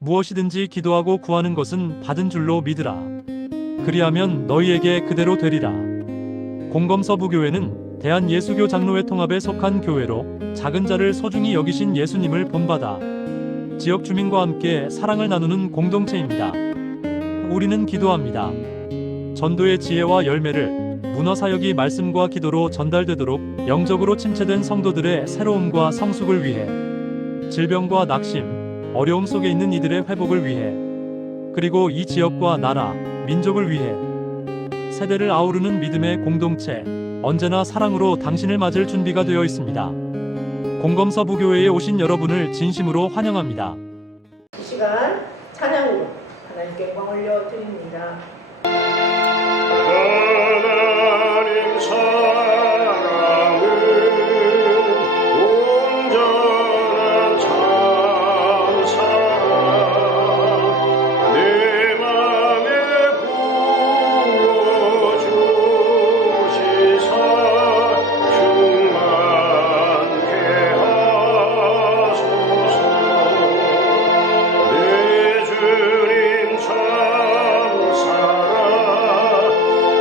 무엇이든지 기도하고 구하는 것은 받은 줄로 믿으라. 그리하면 너희에게 그대로 되리라. 공검서부교회는 대한예수교 장로회 통합에 속한 교회로 작은 자를 소중히 여기신 예수님을 본받아 지역 주민과 함께 사랑을 나누는 공동체입니다. 우리는 기도합니다. 전도의 지혜와 열매를 문화사역이 말씀과 기도로 전달되도록 영적으로 침체된 성도들의 새로움과 성숙을 위해, 질병과 낙심, 어려움 속에 있는 이들의 회복을 위해, 그리고 이 지역과 나라, 민족을 위해 세대를 아우르는 믿음의 공동체, 언제나 사랑으로 당신을 맞을 준비가 되어 있습니다. 공검서부교회에 오신 여러분을 진심으로 환영합니다. 이 시간 찬양으로 하나님께 영광 올려 드립니다. 하나님 사랑은 온전한 참 사랑 내 맘에 부어주시사 충만케 하소서. 내 주님 참 사랑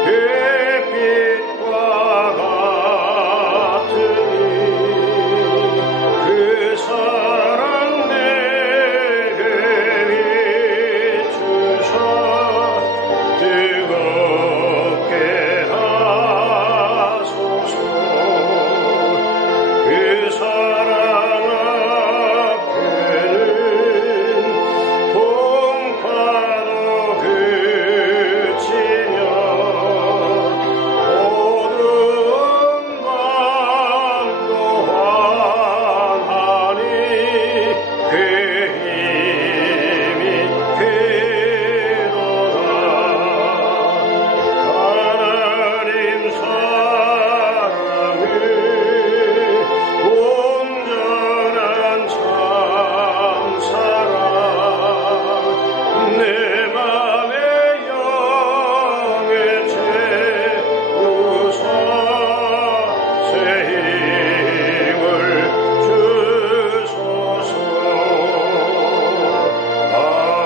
햇빛과 같으니 그 사랑 내게 비추사 뜨겁게 하소서. 그 사랑 앞에는 풍파도 그치며 어두운 밤도 환하니 그 힘이 되도다. 하나님 사랑은 온전한 참 사랑 내 맘에 영에 채우사 새 힘을 주소서. 아멘.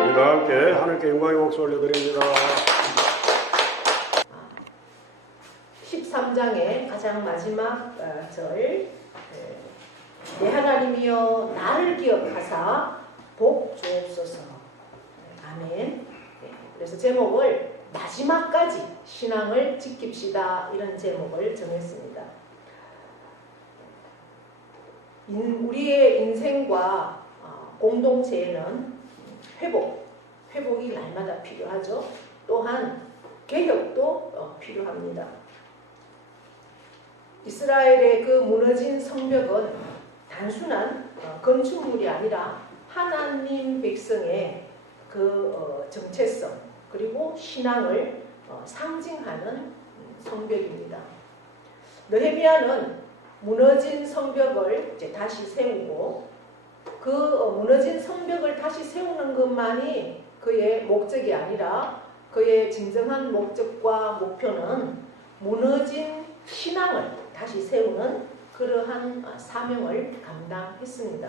우리가 함께 하나님께 영광의 목소 올려드립니다. 13장의 가장 마지막 절, 내 하나님이여 나를 기억하사 복 주옵소서. 아멘. 그래서 제목을 마지막까지 신앙을 지킵시다, 이런 제목을 정했습니다. 우리의 인생과 공동체에는 회복이 날마다 필요하죠. 또한 개혁도 필요합니다. 이스라엘의 그 무너진 성벽은 단순한 건축물이 아니라 하나님 백성의 그 정체성 그리고 신앙을 상징하는 성벽입니다. 느헤미야는 무너진 성벽을 이제 다시 세우고 그 무너진 성벽을 다시 세우는 것만이 그의 목적이 아니라 그의 진정한 목적과 목표는 무너진 신앙을 다시 세우는 그러한 사명을 감당했습니다.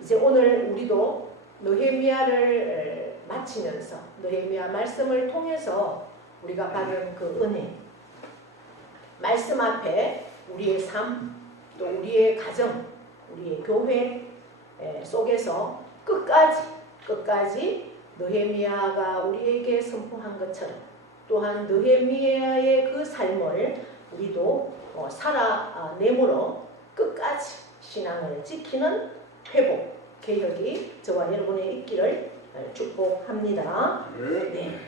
이제 오늘 우리도 느헤미야를 마치면서 느헤미야 말씀을 통해서 우리가 받은 그 은혜, 말씀 앞에 우리의 삶, 또 우리의 가정, 우리의 교회 속에서 끝까지 느헤미야가 우리에게 선포한 것처럼 또한 느헤미야의 그 삶을 우리도 살아내므로 끝까지 신앙을 지키는 회복, 개혁이 저와 여러분의 있기를 축복합니다. 네.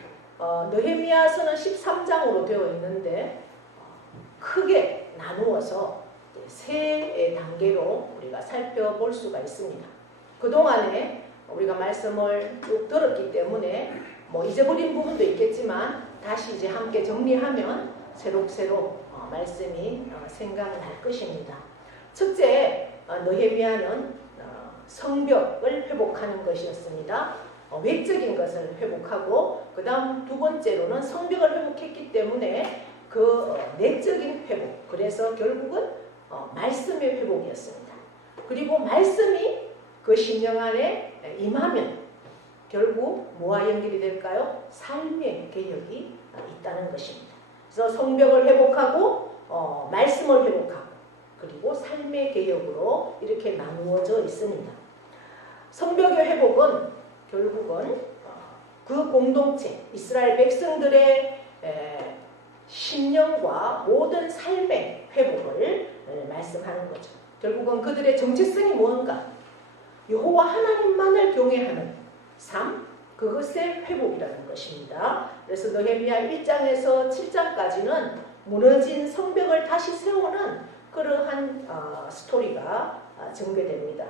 느헤미야서는 13장으로 되어 있는데 크게 나누어서 세 단계로 우리가 살펴볼 수가 있습니다. 그동안에 우리가 말씀을 쭉 들었기 때문에 잊어버린 부분도 있겠지만 다시 이제 함께 정리하면 새록새록 말씀이 생각날 것입니다. 첫째, 느헤미야는 성벽을 회복하는 것이었습니다. 외적인 것을 회복하고 그 다음 두 번째로는 성벽을 회복했기 때문에 그 내적인 회복, 그래서 결국은 말씀의 회복이었습니다. 그리고 말씀이 그 심령 안에 임하면 결국 뭐와 연결이 될까요? 삶의 개혁이 있다는 것입니다. 그래서 성벽을 회복하고 말씀을 회복하고 그리고 삶의 개혁으로 이렇게 나누어져 있습니다. 성벽의 회복은 결국은 그 공동체 이스라엘 백성들의 심령과 모든 삶의 회복을 말씀하는 거죠. 결국은 그들의 정체성이 무언가? 여호와 하나님만을 경외하는 삶, 그것의 회복이라는 것입니다. 그래서 느헤미야 1장에서 7장까지는 무너진 성벽을 다시 세우는 그러한 스토리가 전개됩니다.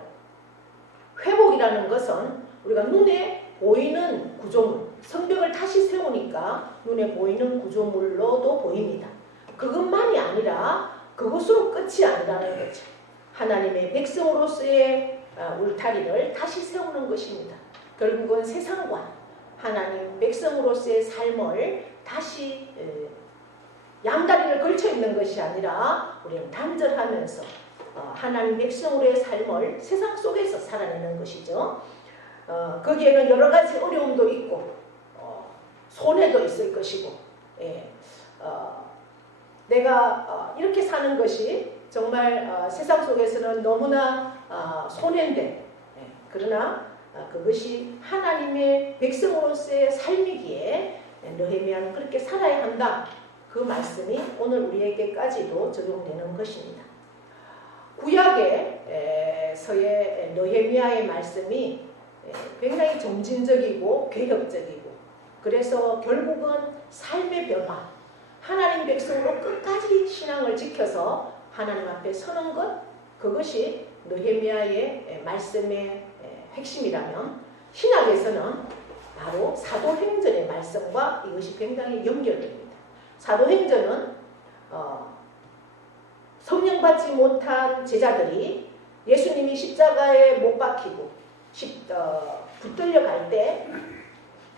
회복이라는 것은 우리가 눈에 보이는 구조물, 성벽을 다시 세우니까 눈에 보이는 구조물로도 보입니다. 그것만이 아니라 그것으로 끝이 아니라는 거죠. 하나님의 백성으로서의 울타리를 다시 세우는 것입니다. 결국은 세상과 하나님 백성으로서의 삶을 다시 양다리를 걸쳐 있는 것이 아니라 우리는 단절하면서 하나님 백성으로의 삶을 세상 속에서 살아내는 것이죠. 거기에는 여러 가지 어려움도 있고 손해도 있을 것이고 내가 이렇게 사는 것이 정말 세상 속에서는 너무나 손해인데 그러나 그것이 하나님의 백성으로서의 삶이기에 느헤미야는 그렇게 살아야 한다. 그 말씀이 오늘 우리에게까지도 적용되는 것입니다. 구약에서의 느헤미야의 말씀이 굉장히 점진적이고 개혁적이고 그래서 결국은 삶의 변화, 하나님 백성으로 끝까지 신앙을 지켜서 하나님 앞에 서는 것, 그것이 느헤미야의 말씀의 핵심이라면 신학에서는 바로 사도행전의 말씀과 이것이 굉장히 연결됩니다. 사도행전은 성령 받지 못한 제자들이 예수님이 십자가에 못 박히고 붙들려 갈 때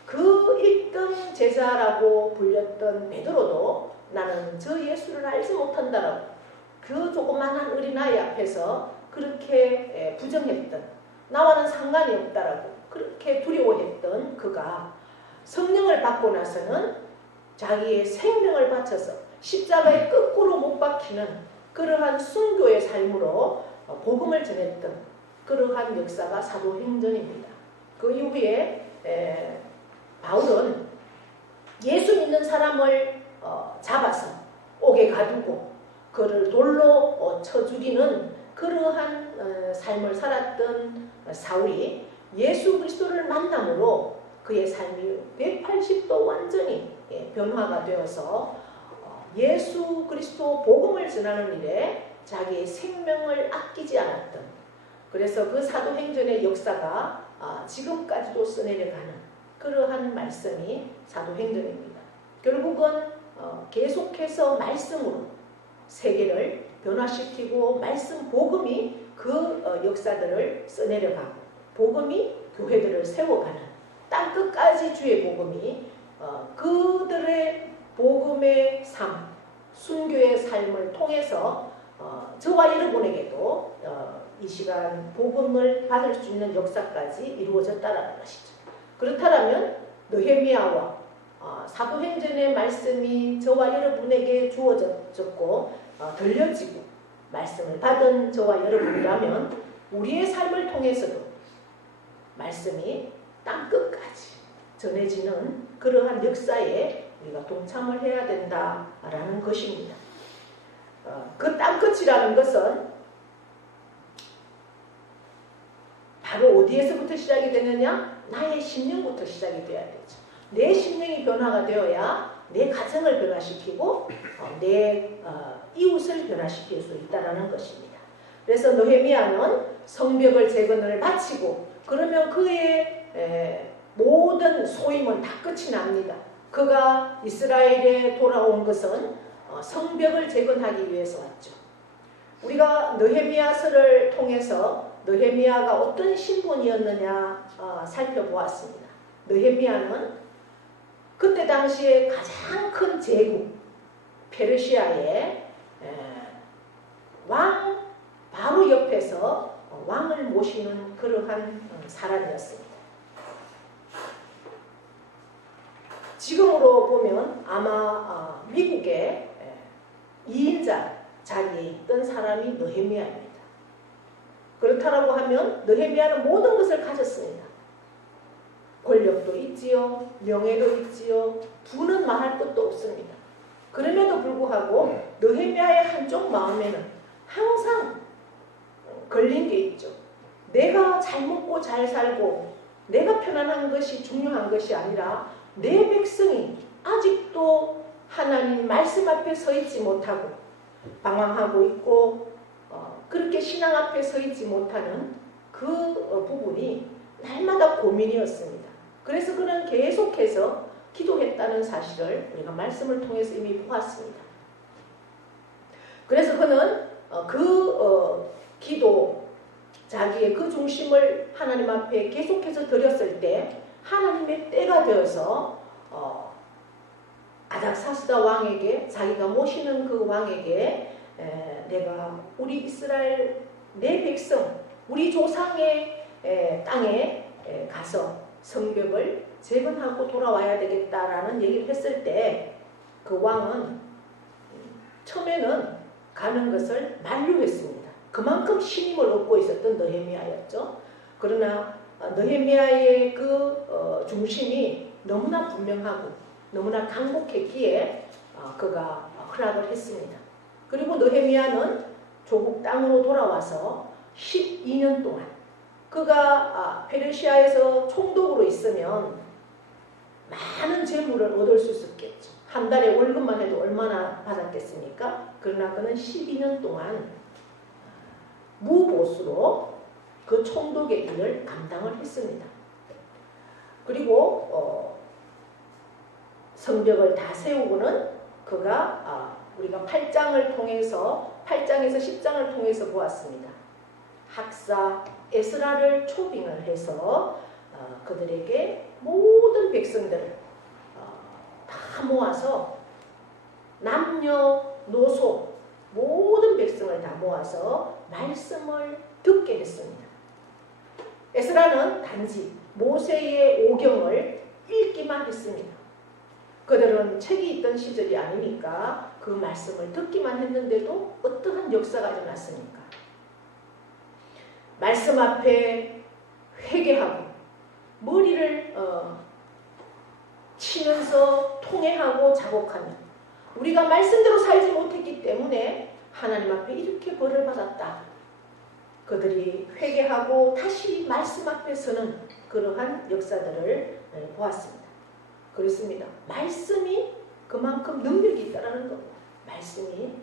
그 1등 제자라고 불렸던 베드로도 나는 저 예수를 알지 못한다라고 그 조그만한 어린아이 앞에서 그렇게 부정했던 나와는 상관이 없다라고 그렇게 두려워했던 그가 성령을 받고 나서는 자기의 생명을 바쳐서 십자가에 거꾸로 못 박히는 그러한 순교의 삶으로 복음을 전했던 그러한 역사가 사도행전입니다. 그 이후에 바울은 예수 믿는 사람을 잡아서 옥에 가두고 그를 돌로 쳐 죽이는 그러한 삶을 살았던 사울이 예수 그리스도를 만남으로 그의 삶이 180도 완전히 변화가 되어서 예수 그리스도 복음을 전하는 일에 자기의 생명을 아끼지 않았던 그래서 그 사도행전의 역사가 지금까지도 써내려가는 그러한 말씀이 사도행전입니다. 결국은 계속해서 말씀으로 세계를 변화시키고 말씀 복음이 그 역사들을 써내려가고 복음이 교회들을 세워가는 땅끝까지 주의 복음이 그들의 복음의 삶, 순교의 삶을 통해서 저와 여러분에게도 이 시간 복음을 받을 수 있는 역사까지 이루어졌다는 것이죠. 그렇다면 느헤미야와 사도행전의 말씀이 저와 여러분에게 주어졌고 들려지고 말씀을 받은 저와 여러분이라면 우리의 삶을 통해서도 말씀이 땅끝까지 전해지는 그러한 역사에 우리가 동참을 해야 된다라는 것입니다. 그 땅끝이라는 것은 바로 어디에서부터 시작이 되느냐? 나의 심령부터 시작이 돼야 되죠. 내 심령이 변화가 되어야 내 가정을 변화시키고 내 이웃을 변화시킬 수 있다는 것입니다. 그래서 느헤미야는 성벽을 재건을 마치고 그러면 그의 모든 소임은 다 끝이 납니다. 그가 이스라엘에 돌아온 것은 성벽을 재건하기 위해서 왔죠. 우리가 느헤미야서를 통해서 느헤미야가 어떤 신분이었느냐 살펴보았습니다. 느헤미야는 그때 당시에 가장 큰 제국, 페르시아의 왕 바로 옆에서 왕을 모시는 그러한 사람이었습니다. 지금으로 보면 아마 미국의 2인자 자리에 있던 사람이 느헤미야입니다. 그렇다라고 하면 느헤미야는 모든 것을 가졌습니다. 권력도 있지요, 명예도 있지요, 부는 말할 것도 없습니다. 그럼에도 불구하고 느헤미야의 한쪽 마음에는 항상 걸린 게 있죠. 내가 잘 먹고 잘 살고 내가 편안한 것이 중요한 것이 아니라 내 백성이 아직도 하나님 말씀 앞에 서 있지 못하고 방황하고 있고 그렇게 신앙 앞에 서 있지 못하는 그 부분이 날마다 고민이었습니다. 그래서 그는 계속해서 기도했다는 사실을 우리가 말씀을 통해서 이미 보았습니다. 그래서 그는 기도, 자기의 그 중심을 하나님 앞에 계속해서 드렸을 때 하나님의 때가 되어서 아닥사스다 왕에게, 자기가 모시는 그 왕에게 내가 우리 이스라엘 내 백성, 우리 조상의 땅에 가서 성벽을 재건하고 돌아와야 되겠다라는 얘기를 했을 때 그 왕은 처음에는 가는 것을 만류했습니다. 그만큼 신임을 얻고 있었던 느헤미야였죠. 그러나 느헤미야의 그 중심이 너무나 분명하고 너무나 강곡했기에 그가 허락을 했습니다. 그리고 느헤미야는 조국 땅으로 돌아와서 12년 동안 그가 페르시아에서 총독으로 있으면 많은 재물을 얻을 수 있었겠죠. 한 달에 월급만 해도 얼마나 받았겠습니까? 그러나 그는 12년 동안 무보수로 그 총독의 일을 감당을 했습니다. 그리고 성벽을 다 세우고는 그가 우리가 8장에서 10장을 통해서 보았습니다. 학사 에스라를 초빙을 해서 그들에게 모든 백성들을 다 모아서 남녀노소 모든 백성을 다 모아서 말씀을 듣게 했습니다. 에스라는 단지 모세의 오경을 읽기만 했습니다. 그들은 책이 있던 시절이 아니니까 그 말씀을 듣기만 했는데도 어떠한 역사가 일어났습니까? 말씀 앞에 회개하고 머리를 치면서 통회하고 자복하며 우리가 말씀대로 살지 못했기 때문에 하나님 앞에 이렇게 벌을 받았다. 그들이 회개하고 다시 말씀 앞에 서는 그러한 역사들을 보았습니다. 그렇습니다. 말씀이 그만큼 능력이 있다는 겁니다. 말씀이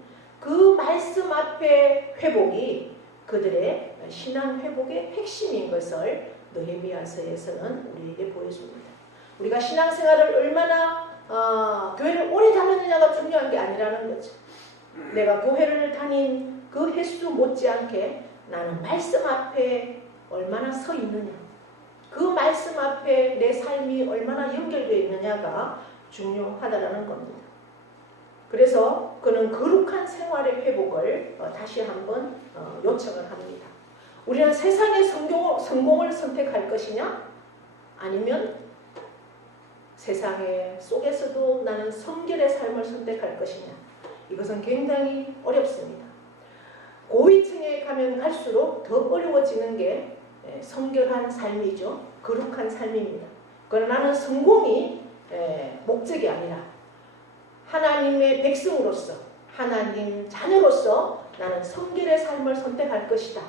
그 말씀 앞에 회복이 그들의 신앙 회복의 핵심인 것을 느헤미야서에서는 우리에게 보여줍니다. 우리가 신앙생활을 얼마나 교회를 오래 다녔느냐가 중요한 게 아니라는 거죠. 내가 교회를 다닌 그 횟수 못지않게 나는 말씀 앞에 얼마나 서 있느냐, 그 말씀 앞에 내 삶이 얼마나 연결되어 있느냐가 중요하다는 겁니다. 그래서 그는 거룩한 생활의 회복을 다시 한번 요청을 합니다. 우리는 세상의 성공을 선택할 것이냐, 아니면 세상의 속에서도 나는 성결의 삶을 선택할 것이냐, 이것은 굉장히 어렵습니다. 고위층에 가면 갈수록 더 어려워지는 게 성결한 삶이죠. 거룩한 삶입니다. 그러나 나는 성공이 목적이 아니라 하나님의 백성으로서, 하나님 자녀로서 나는 성결의 삶을 선택할 것이다.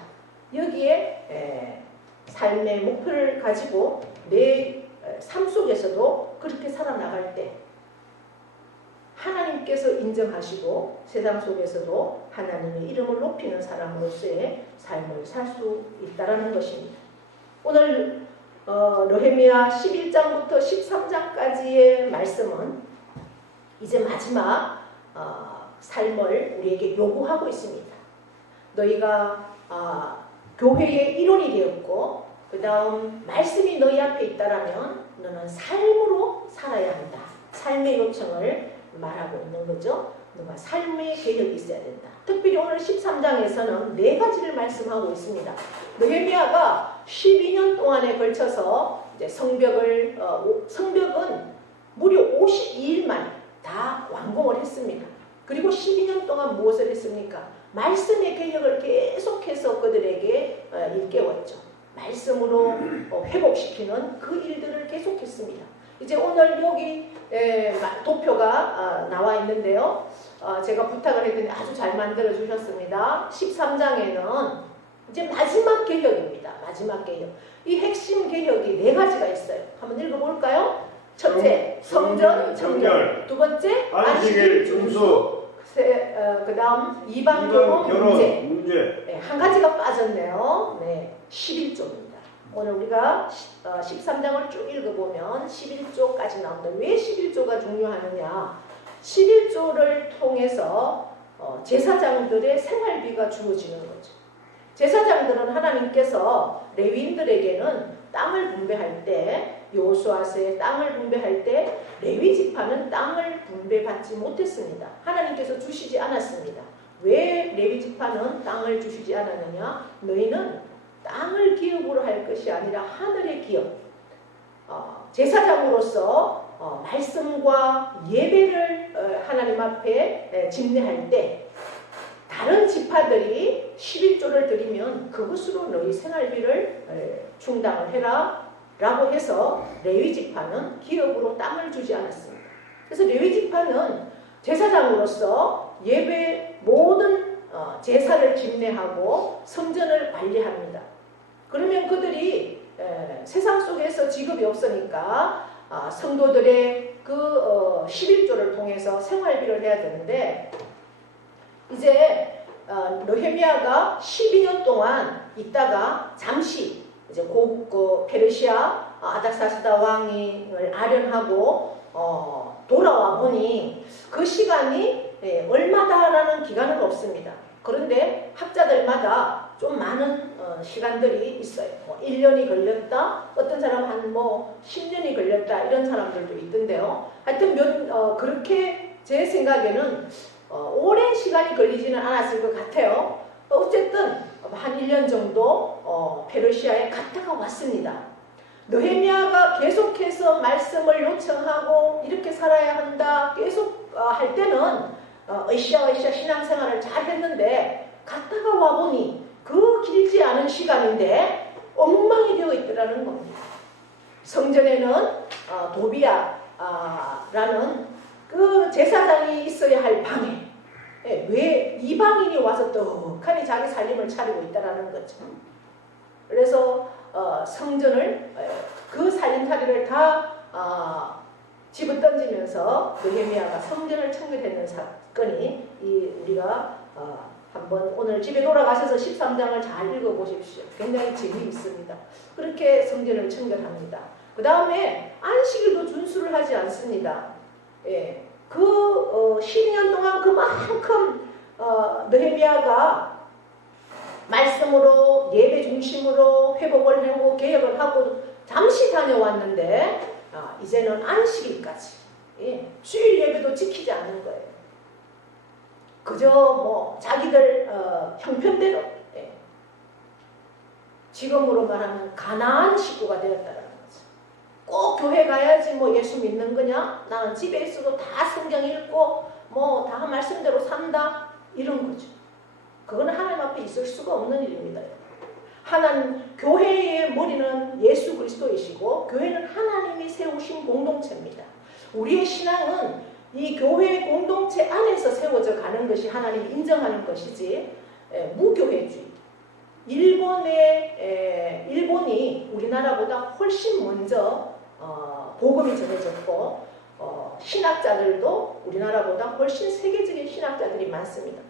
여기에 삶의 목표를 가지고 내 삶 속에서도 그렇게 살아나갈 때 하나님께서 인정하시고 세상 속에서도 하나님의 이름을 높이는 사람으로서의 삶을 살 수 있다는 것입니다. 오늘 느헤미야 11장부터 13장까지의 말씀은 이제 마지막 삶을 우리에게 요구하고 있습니다. 너희가 교회의 일원이 되었고 그 다음 말씀이 너희 앞에 있다라면 너는 삶으로 살아야 한다. 삶의 요청을 말하고 있는 거죠. 삶의 개혁이 있어야 된다. 특별히 오늘 13장에서는 네 가지를 말씀하고 있습니다. 느헤미야가 12년 동안에 걸쳐서 이제 성벽은 무려 52일 만에 다 완공을 했습니다. 그리고 12년 동안 무엇을 했습니까? 말씀의 개혁을 계속해서 그들에게 일깨웠죠. 말씀으로 회복시키는 그 일들을 계속했습니다. 이제 오늘 여기 도표가 나와 있는데요. 제가 부탁을 했더니 아주 잘 만들어 주셨습니다. 13장에는 이제 마지막 개혁입니다. 마지막 개혁. 이 핵심 개혁이 네 가지가 있어요. 한번 읽어볼까요? 첫째, 성전 정결. 두 번째, 안식일 준수. 그 다음, 이방 결혼 문제. 네, 한 가지가 빠졌네요. 네, 11조입니다. 오늘 우리가 13장을 쭉 읽어보면 11조까지 나온다. 왜 11조가 중요하느냐? 11조를 통해서 제사장들의 생활비가 주어지는 거죠. 제사장들은 하나님께서 레위인들에게는 땅을 분배할 때, 여호수아서에 땅을 분배할 때 레위 지파는 땅을 분배받지 못했습니다. 하나님께서 주시지 않았습니다. 왜 레위 지파는 땅을 주시지 않았느냐? 너희는 땅을 기업으로 할 것이 아니라 하늘의 기업. 제사장으로서 말씀과 예배를 하나님 앞에 집례할 때 다른 지파들이 11조를 드리면 그것으로 너희 생활비를 충당을 해라 라고 해서 레위 지파는 기업으로 땅을 주지 않았습니다. 그래서 레위 지파는 제사장으로서 예배 모든 제사를 집례하고 성전을 관리합니다. 그러면 그들이 세상 속에서 직업이 없으니까 성도들의 그 11조를 통해서 생활비를 해야 되는데 이제 느헤미야가 12년 동안 있다가 잠시 이제 페르시아 아닥사스다 왕을 아련하고 돌아와 보니 그 시간이 얼마다라는 기간은 없습니다. 그런데 학자들마다 좀 많은 시간들이 있어요. 1년이 걸렸다, 어떤 사람은 한 10년이 걸렸다 이런 사람들도 있던데요. 하여튼 그렇게 제 생각에는 오랜 시간이 걸리지는 않았을 것 같아요. 어쨌든 한 1년 정도 페르시아에 갔다가 왔습니다. 느헤미야가 계속해서 말씀을 요청하고 이렇게 살아야 한다 계속 할 때는 으쌰으쌰 신앙생활을 잘 했는데 갔다가 와보니 그 길지 않은 시간인데 엉망이 되어 있더라는 겁니다. 성전에는 도비야라는 그 제사장이 있어야 할 방에 왜 이방인이 와서 떡하니 자기 살림을 차리고 있다라는 거죠. 그래서 성전을 그 살림살이를 다 집어던지면서 느헤미야가 성전을 청결했는 사건이 우리가 한번 오늘 집에 돌아가셔서 13장을 잘 읽어보십시오. 굉장히 재미있습니다. 그렇게 성전을 청결합니다. 그 다음에 안식일도 준수를 하지 않습니다. 그 12년 동안 그만큼 느헤미야가 말씀으로 예배 중심으로 회복을 하고 개혁을 하고 잠시 다녀왔는데 이제는 안식일까지 주일 예배도 지키지 않는 거예요. 그저 자기들 형편대로 지금으로 말하면 가난한 식구가 되었다는 거죠. 꼭 교회 가야지 예수 믿는 거냐? 나는 집에 있어도 다 성경 읽고 다 말씀대로 산다 이런 거죠. 그건 하나님 앞에 있을 수가 없는 일입니다. 교회의 머리는 예수 그리스도이시고 교회는 하나님이 세우신 공동체입니다. 우리의 신앙은 이 교회 공동체 안에서 세워져 가는 것이 하나님이 인정하는 것이지 무교회주의. 일본이 우리나라보다 훨씬 먼저 복음이 전해졌고 신학자들도 우리나라보다 훨씬 세계적인 신학자들이 많습니다.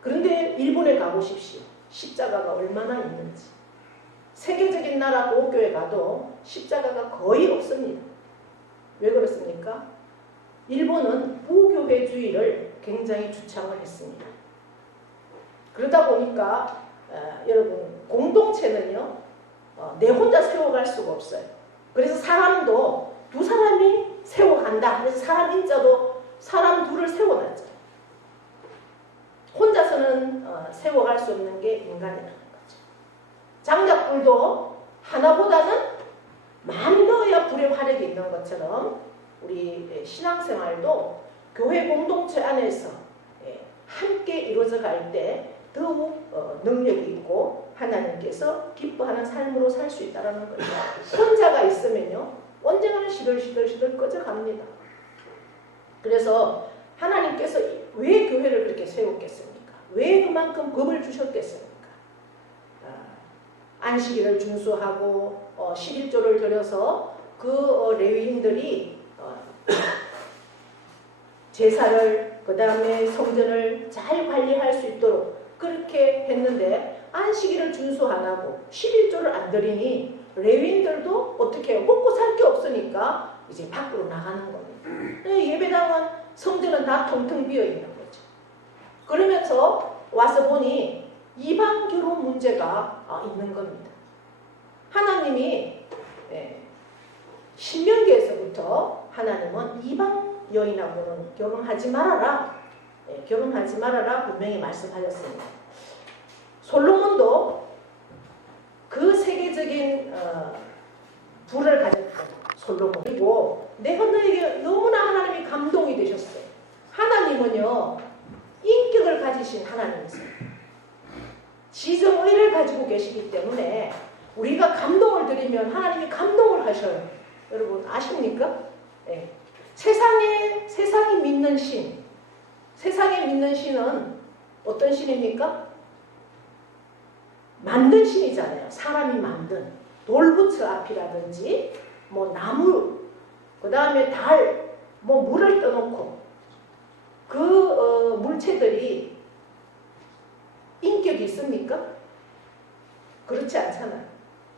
그런데 일본에 가보십시오. 십자가가 얼마나 있는지. 세계적인 나라 도교에 가도 십자가가 거의 없습니다. 왜 그렇습니까? 일본은 무교회주의를 굉장히 주창을 했습니다. 그러다 보니까 여러분 공동체는요 내 혼자 세워갈 수가 없어요. 그래서 사람도 두 사람이 세워간다. 그래서 사람 인자도 사람 둘을 세워놨죠. 혼자서는 세워갈 수 없는 게 인간이라는 거죠. 장작불도 하나보다는 많이 넣어야 불의 화력이 있는 것처럼 우리 신앙생활도 교회 공동체 안에서 함께 이루어져 갈 때 더욱 능력이 있고 하나님께서 기뻐하는 삶으로 살 수 있다는 거죠. 혼자가 있으면요 언젠가는 시들시들 꺼져갑니다. 그래서 하나님께서 왜 교회를 그렇게 세웠겠습니까? 왜 그만큼 법을 주셨겠습니까? 안식일을 준수하고 11조를 드려서 그 레위인들이 제사를 그 다음에 성전을 잘 관리할 수 있도록 그렇게 했는데 안식일을 준수 안 하고 11조를 안 드리니 레위인들도 어떻게 해요? 먹고 살 게 없으니까 이제 밖으로 나가는 겁니다. 예배당은 성전은 다 텅텅 비어 있는 거죠. 그러면서 와서 보니 이방 결혼 문제가 있는 겁니다. 하나님이 신명기에서부터 하나님은 이방 여인하고는 결혼하지 말아라. 결혼하지 말아라 분명히 말씀하셨습니다. 솔로몬도 그 세계적인 부를 가졌던 솔로몬. 그리고 내가 너에게 너무나 하나님이 감동이 되셨어요. 하나님은요 인격을 가지신 하나님이세요. 지정의를 가지고 계시기 때문에 우리가 감동을 드리면 하나님이 감동을 하셔요. 여러분 아십니까? 네. 세상이 믿는 신, 세상에 믿는 신은 어떤 신입니까? 만든 신이잖아요. 사람이 만든 돌부처 앞이라든지 뭐 나무, 그 다음에 달, 뭐 물을 떠놓고 그 물체들이 인격이 있습니까? 그렇지 않잖아요.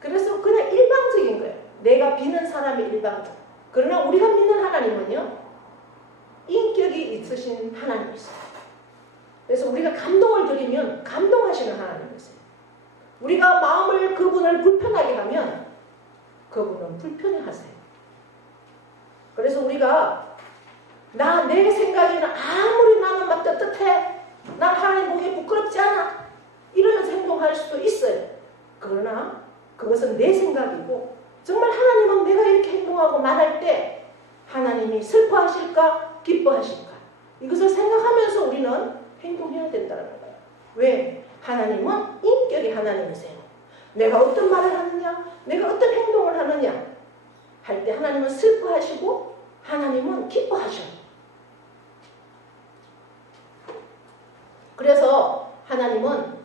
그래서 그냥 일방적인 거예요. 내가 믿는 사람이 일방적. 그러나 우리가 믿는 하나님은요 인격이 있으신 하나님이세요. 그래서 우리가 감동을 드리면 감동하시는 하나님이세요. 우리가 마음을 그분을 불편하게 하면 그분은 불편해하세요. 그래서 우리가 내 생각에는 아무리 나는 막 떳떳해, 난 하나님 보기에 부끄럽지 않아, 이러면서 행동할 수도 있어요. 그러나 그것은 내 생각이고 정말 하나님은 내가 이렇게 행동하고 말할 때 하나님이 슬퍼하실까 기뻐하실까 이것을 생각하면서 우리는 행동해야 된다는 거예요. 왜? 하나님은 인격의 하나님이세요. 내가 어떤 말을 하느냐, 내가 어떤 행동을 하느냐 할 때 하나님은 슬퍼하시고 하나님은 기뻐하셔요. 그래서 하나님은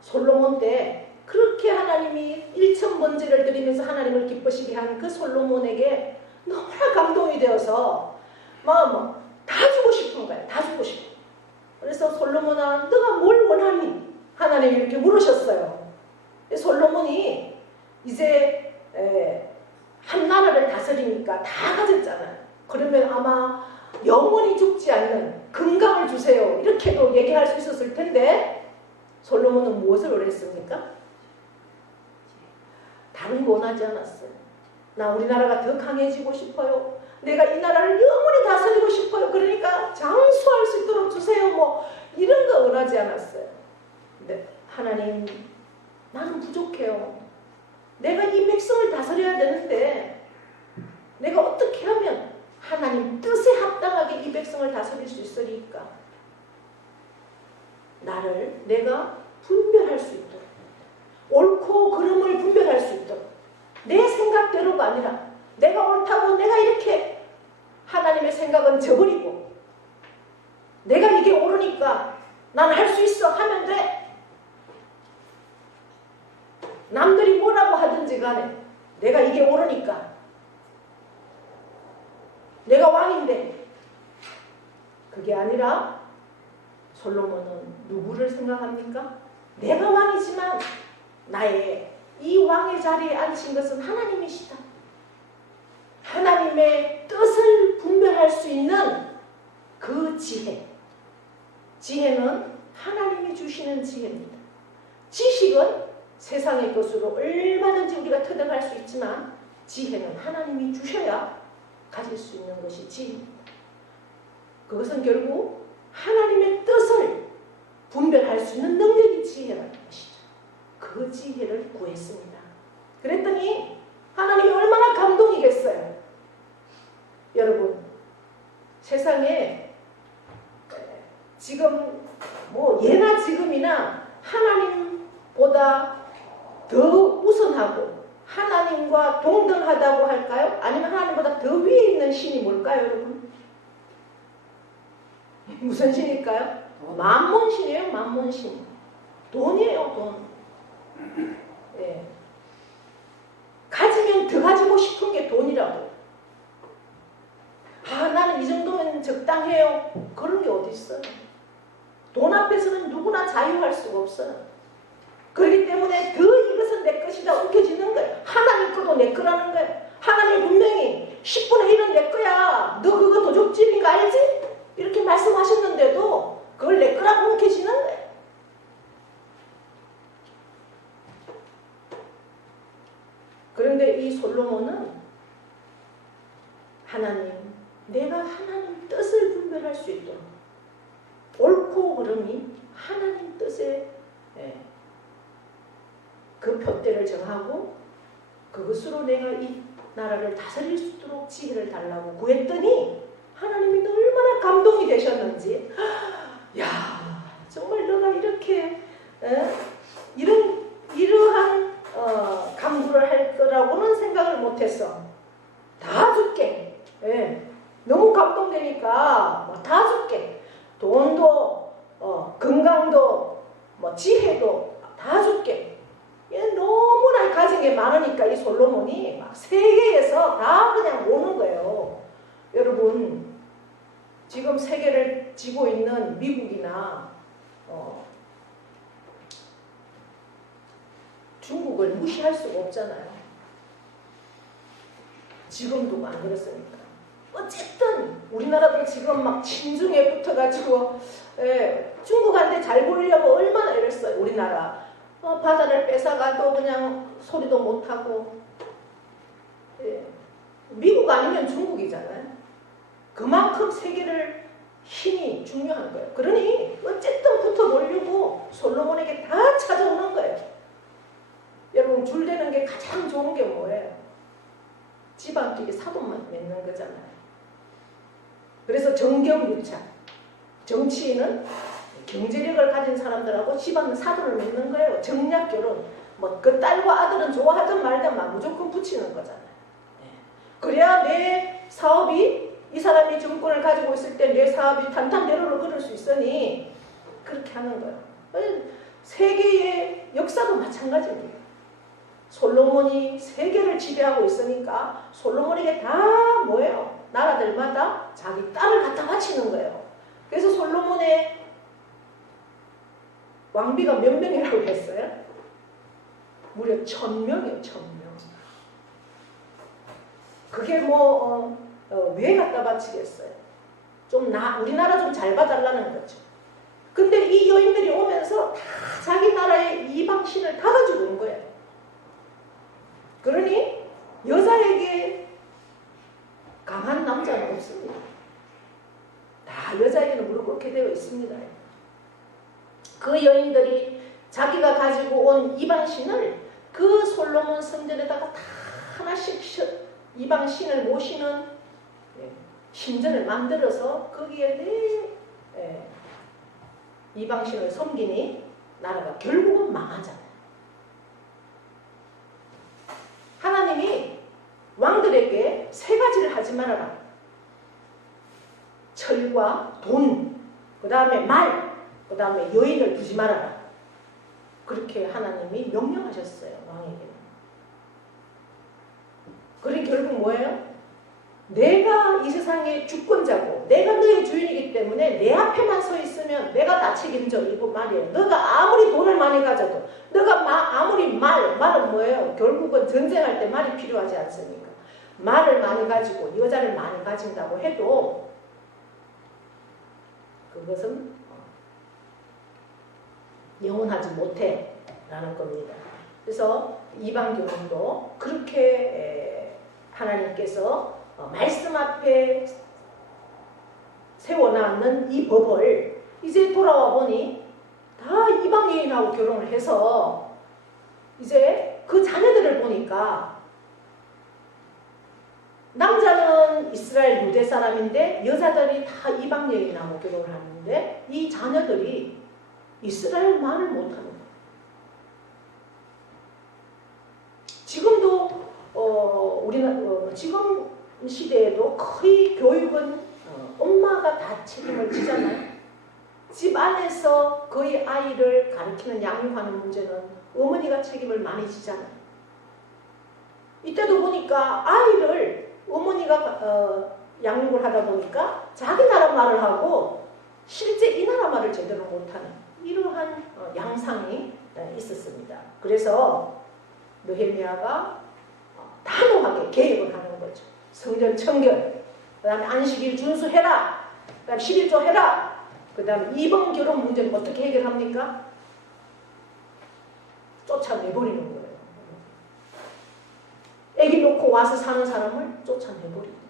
솔로몬 때 그렇게 하나님이 1,000번제를 드리면서 하나님을 기쁘시게 한 그 솔로몬에게 너무나 감동이 되어서 다 주고 싶은 거예요. 다 주고 싶어. 그래서 솔로몬아 너가 뭘 원하니? 하나님이 이렇게 물으셨어요. 솔로몬이 이제 한 나라를 다스리니까 다 가졌잖아요. 그러면 아마 영원히 죽지 않는 건강을 주세요. 이렇게도 얘기할 수 있었을 텐데 솔로몬은 무엇을 원했습니까? 다른 거 원하지 않았어요. 나 우리나라가 더 강해지고 싶어요. 내가 이 나라를 영원히 다스리고 싶어요. 그러니까 장수할 수 있도록 주세요. 뭐 이런 거 원하지 않았어요. 근데 하나님 나는 부족해요. 내가 이 백성을 다스려야 되는데 내가 어떻게 하면 하나님 뜻에 합당하게 이 백성을 다스릴 수 있으리까? 내가 분별할 수 있도록 옳고 그름을 분별할 수 있도록 내 생각대로가 아니라 내가 옳다고 내가 이렇게 하나님의 생각은 저버리고 내가 이게 옳으니까 난 할 수 있어 하면 돼. 남들이 뭐라고 하든지 간에 내가 이게 옳으니까 내가 왕인데 그게 아니라 솔로몬은 누구를 생각합니까? 내가 왕이지만 나의 이 왕의 자리에 앉힌 것은 하나님이시다. 하나님의 뜻을 분별할 수 있는 그 지혜. 지혜는 하나님이 주시는 지혜입니다. 지식은 세상의 것으로 얼마든지 우리가 터득할 수 있지만 지혜는 하나님이 주셔야 가질 수 있는 것이 지혜입니다. 그것은 결국 하나님의 뜻을 분별할 수 있는 능력이 지혜라는 것이죠. 그 지혜를 구했습니다. 그랬더니 하나님이 얼마나 감동이겠어요. 여러분, 세상에 지금 뭐 예나 지금이나 하나님보다 더 우선하고 하나님과 동등하다고 할까요? 아니면 하나님보다 더 위에 있는 신이 뭘까요, 여러분? 무슨 신일까요? 만몬신이에요, 만몬신. 돈이에요, 돈. 네. 가지면 더 가지고 싶은 게 돈이라고. 나는 이 정도면 적당해요. 그런 게 어디 있어요? 돈 앞에서는 누구나 자유할 수가 없어요. 그렇기 때문에 더 이것은 내 것이다 우겨지는 거예요. 하나님 거도 내 거라는 거예요. 하나님 분명히 10분의 1은 내 거야. 너 그거 도적질인 거 알지? 이렇게 말씀하셨는데도 그걸 내 거라고 우겨지는 거예요. 그런데 이 솔로몬은 내가 하나님 뜻을 분별할 수 있도록 옳고 그름이 하나님 뜻에 그 표대를 정하고 그것으로 내가 이 나라를 다스릴 수 있도록 지혜를 달라고 구했더니 하나님이 얼마나 감동이 되셨는지, 야, 정말 너가 이렇게 이러한 간구를 할 거라고는 생각을 못했어. 다 줄게. 너무 감동되니까 다 줄게. 돈도 건강도 지혜도 다 줄게. 너무나 가진 게 많으니까 이 솔로몬이 막 세계에서 다 그냥 오는 거예요. 여러분, 지금 세계를 쥐고 있는 미국이나 중국을 무시할 수가 없잖아요. 지금도 안 그렇습니까? 어쨌든 우리나라도 지금 막 친중에 붙어가지고 중국한테 잘 보이려고 얼마나 이랬어요. 우리나라 바다를 뺏어가도 그냥 소리도 못하고. 미국 아니면 중국이잖아요. 그만큼 세계를 힘이 중요한 거예요. 그러니 어쨌든 붙어보려고 솔로몬에게 다 찾아오는 거예요. 여러분, 줄대는 게 가장 좋은 게 뭐예요? 집안끼리 사돈만 맺는 거잖아요. 그래서 정경유착, 정치인은 경제력을 가진 사람들하고 집안 사돈을 맺는 거예요. 정략결혼, 그 딸과 아들은 좋아하든 말든 무조건 붙이는 거잖아요. 그래야 내 사업이, 이 사람이 정권을 가지고 있을 때 내 사업이 탄탄대로를 걸을 수 있으니 그렇게 하는 거예요. 세계의 역사도 마찬가지입니다. 솔로몬이 세계를 지배하고 있으니까 솔로몬에게 다 뭐예요? 나라들마다 자기 딸을 갖다 바치는 거예요. 그래서 솔로몬의 왕비가 몇 명이라고 했어요? 무려 1000명이에요. 1000명. 그게 왜 갖다 바치겠어요? 우리나라 좀 잘 봐달라는 거죠. 근데 이 여인들이 오면서 다 자기 나라의 이방신을 다 가지고 온 거예요. 그러니 여자에게 강한 남자는 없습니다. 다 여자에게는 무릎 꿇게 되어 있습니다. 그 여인들이 자기가 가지고 온 이방신을 그 솔로몬 성전에다가 다 하나씩 이방신을 모시는 신전을 만들어서 거기에 이방신을 섬기니 나라가 결국은 망하잖아요. 하나님이 왕들에게 세 가지를 하지 말아라. 철과 돈, 그 다음에 말, 그 다음에 여인을 두지 말아라. 그렇게 하나님이 명령하셨어요, 왕에게는. 그러니 결국 뭐예요? 내가 이 세상의 주권자고 내가 너의 주인이기 때문에 내 앞에만 서 있으면 내가 다 책임져. 이거 말이에요. 너가 아무리 돈을 많이 가져도, 너가 아무리 말은 뭐예요? 결국은 전쟁할 때 말이 필요하지 않습니까? 말을 많이 가지고 여자를 많이 가진다고 해도 그것은 영원하지 못해 라는 겁니다. 그래서 이방교문도 그렇게 하나님께서 말씀 앞에 세워놨는 이 법을 이제 돌아와 보니 다 이방 여인하고 결혼을 해서 이제 그 자녀들을 보니까 남자는 이스라엘 유대 사람인데 여자들이 다 이방 여인하고 결혼을 하는데 이 자녀들이 이스라엘 말을 못하는 거예요. 지금도 우리는 지금 시대에도 거의 교육은 엄마가 다 책임을 지잖아요. 집 안에서 거의 아이를 가르치는 양육하는 문제는 어머니가 책임을 많이 지잖아요. 이때도 보니까 아이를 어머니가 양육을 하다 보니까 자기 나라 말을 하고 실제 이 나라 말을 제대로 못하는 이러한 양상이 있었습니다. 그래서 느헤미야가 단호하게 개혁을 하는 거죠. 성전 청결, 그 다음에 안식일 준수해라, 그 다음에 11조 해라, 그 다음에 이번 결혼 문제는 어떻게 해결합니까? 쫓아내버리는 거예요. 애기 놓고 와서 사는 사람을 쫓아내버립니다.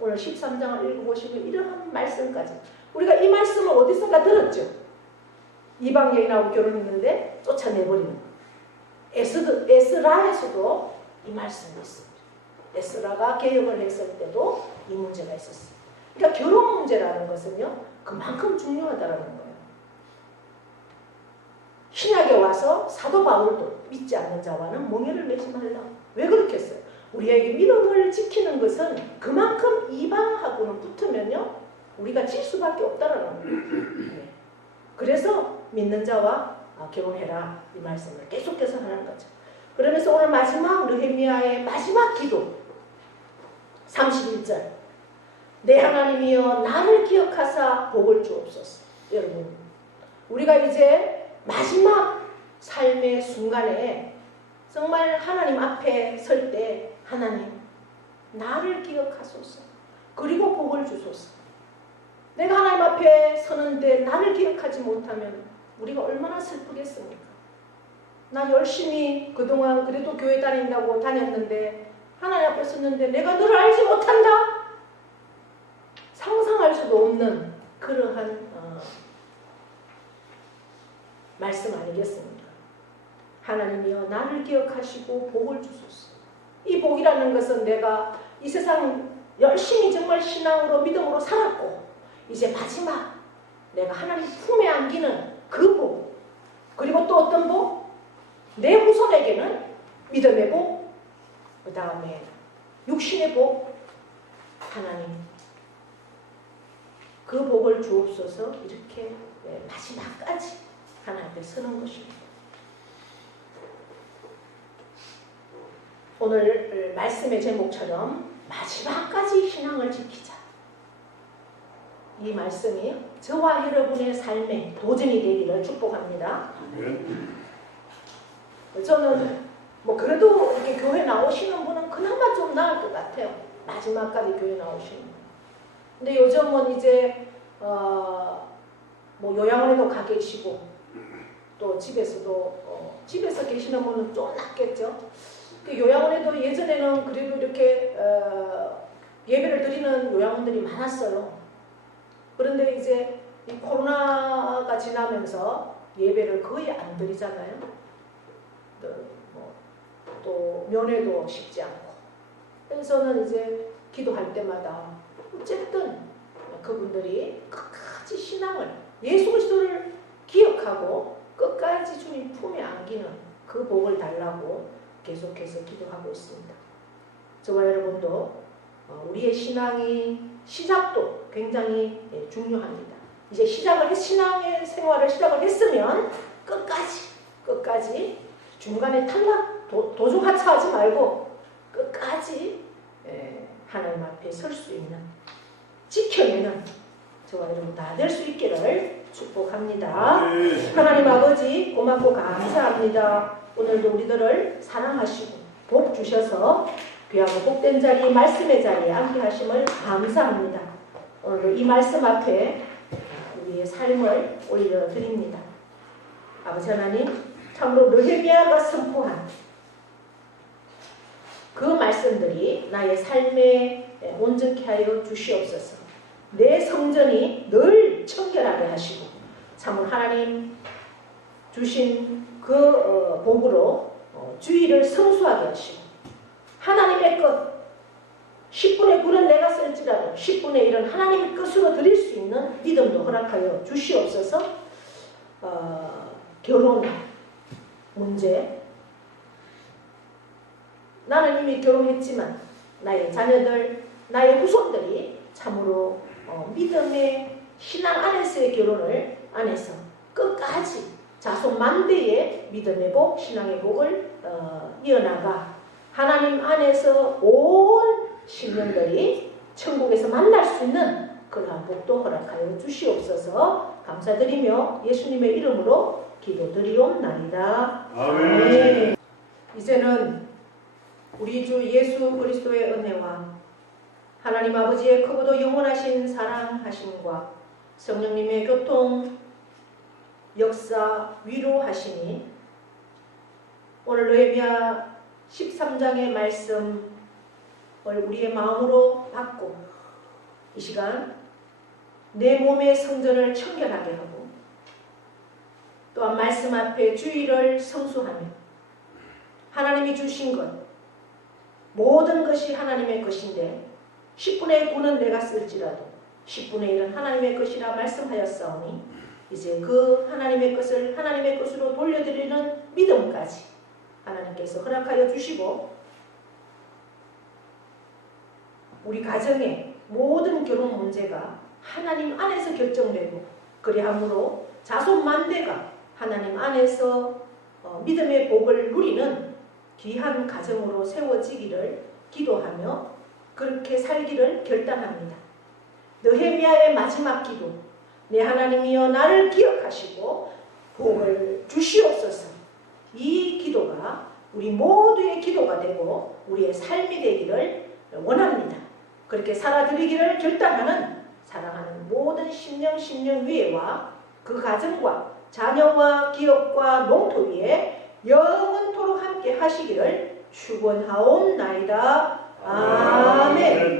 오늘 13장을 읽어보시면 이러한 말씀까지 우리가 이 말씀을 어디선가 들었죠. 이방 여인하고 결혼했는데 쫓아내버리는 거예요. 에스라에서도 이 말씀이 있습니다. 에스라가 개혁을 했을 때도 이 문제가 있었어요. 그러니까 결혼 문제라는 것은요 그만큼 중요하다는 거예요. 신약에 와서 사도 바울도 믿지 않는 자와는 멍에를 매지 말라. 왜 그렇게 했어요? 우리에게 믿음을 지키는 것은 그만큼 이방하고는 붙으면요 우리가 질 수밖에 없다라는 거예요. 네. 그래서 믿는 자와 결혼해라 이 말씀을 계속해서 하는 거죠. 그러면서 오늘 마지막 느헤미야의 마지막 기도 31절 내 하나님이여 나를 기억하사 복을 주옵소서. 여러분 우리가 이제 마지막 삶의 순간에 정말 하나님 앞에 설 때 하나님 나를 기억하소서 그리고 복을 주소서. 내가 하나님 앞에 서는데 나를 기억하지 못하면 우리가 얼마나 슬프겠습니까? 나 열심히 그동안 그래도 교회 다닌다고 다녔는데 하나님 앞에 섰는데 내가 너를 알지 못한다? 상상할 수도 없는 그러한 말씀 아니겠습니까? 하나님이여 나를 기억하시고 복을 주소서. 이 복이라는 것은 내가 이 세상 열심히 정말 신앙으로 믿음으로 살았고 이제 마지막 내가 하나님 품에 안기는 그 복 그리고 또 어떤 복? 내 후손에게는 믿음의 복 그 다음에 육신의 복 하나님 그 복을 주옵소서. 이렇게 마지막까지 하나님 앞에 서는 것입니다. 오늘 말씀의 제목처럼 마지막까지 신앙을 지키자. 이 말씀이 저와 여러분의 삶의 도전이 되기를 축복합니다. 저는 그래도 이렇게 교회 나오시는 분은 그나마 좀 나을 것 같아요. 마지막까지 교회 나오시는 분. 근데 요즘은 이제 요양원에도 가 계시고 또 집에서 계시는 분은 좀 낫겠죠. 요양원에도 예전에는 그래도 이렇게 예배를 드리는 요양원들이 많았어요. 그런데 이제 이 코로나가 지나면서 예배를 거의 안 드리잖아요. 또 면회도 쉽지 않고. 그래서 저는 이제 기도할 때마다 어쨌든 그분들이 끝까지 신앙을 예수 그리스도를 기억하고 끝까지 주님 품에 안기는 그 복을 달라고 계속해서 기도하고 있습니다. 저와 여러분도 우리의 신앙이 시작도 굉장히 중요합니다. 이제 신앙의 생활을 시작을 했으면 끝까지 중간에 탈락, 도중 하차하지 말고 끝까지 하나님 앞에 설 수 있는 지켜내는 저와 여러분 다 될 수 있기를 축복합니다. 하나님 아버지 고맙고 감사합니다. 오늘도 우리들을 사랑하시고 복 주셔서 귀하고 복된 자리 말씀의 자리에 앉게 하심을 감사합니다. 오늘도 이 말씀 앞에 우리의 삶을 올려드립니다. 아버지 하나님 참으로 느헤미야가 선포한 그 말씀들이 나의 삶에 온전케 하여 주시옵소서. 내 성전이 늘 청결하게 하시고 참으로 하나님 주신 그 복으로 주의를 성수하게 하시고 하나님의 것 10분의 9는 내가 쓸지라도 10분의 1은 하나님의 것으로 드릴 수 있는 믿음도 허락하여 주시옵소서. 결혼 문제, 나는 이미 결혼했지만 나의 자녀들, 나의 후손들이 참으로 믿음의 신앙 안에서의 결혼을 안에서 끝까지 자손 만대의 믿음의 복, 신앙의 복을 이어나가 하나님 안에서 온 신령들이 천국에서 만날 수 있는 그러한 복도 허락하여 주시옵소서. 감사드리며 예수님의 이름으로 기도드리옵나이다. 아멘. 이제는 우리 주 예수 그리스도의 은혜와 하나님 아버지의 크고도 영원하신 사랑하심과 성령님의 교통 역사 위로하시니 오늘 느헤미야 13장의 말씀을 우리의 마음으로 받고 이 시간 내 몸의 성전을 청결하게 하고 또한 말씀 앞에 주의를 성수하며 하나님이 주신 것 모든 것이 하나님의 것인데 10분의 9는 내가 쓸지라도 10분의 1은 하나님의 것이라 말씀하였사오니 이제 그 하나님의 것을 하나님의 것으로 돌려드리는 믿음까지 하나님께서 허락하여 주시고 우리 가정의 모든 결혼 문제가 하나님 안에서 결정되고 그리함으로 자손 만대가 하나님 안에서 믿음의 복을 누리는 귀한 가정으로 세워지기를 기도하며 그렇게 살기를 결단합니다. 느헤미야의 마지막 기도, 내 하나님이여 나를 기억하시고 복을 주시옵소서. 이 기도가 우리 모두의 기도가 되고 우리의 삶이 되기를 원합니다. 그렇게 살아드리기를 결단하는 사랑하는 모든 심령 위에와 그 가정과 자녀와 기업과 농토 위에 영원토록 함께 하시기를 축원하옵나이다. 아멘.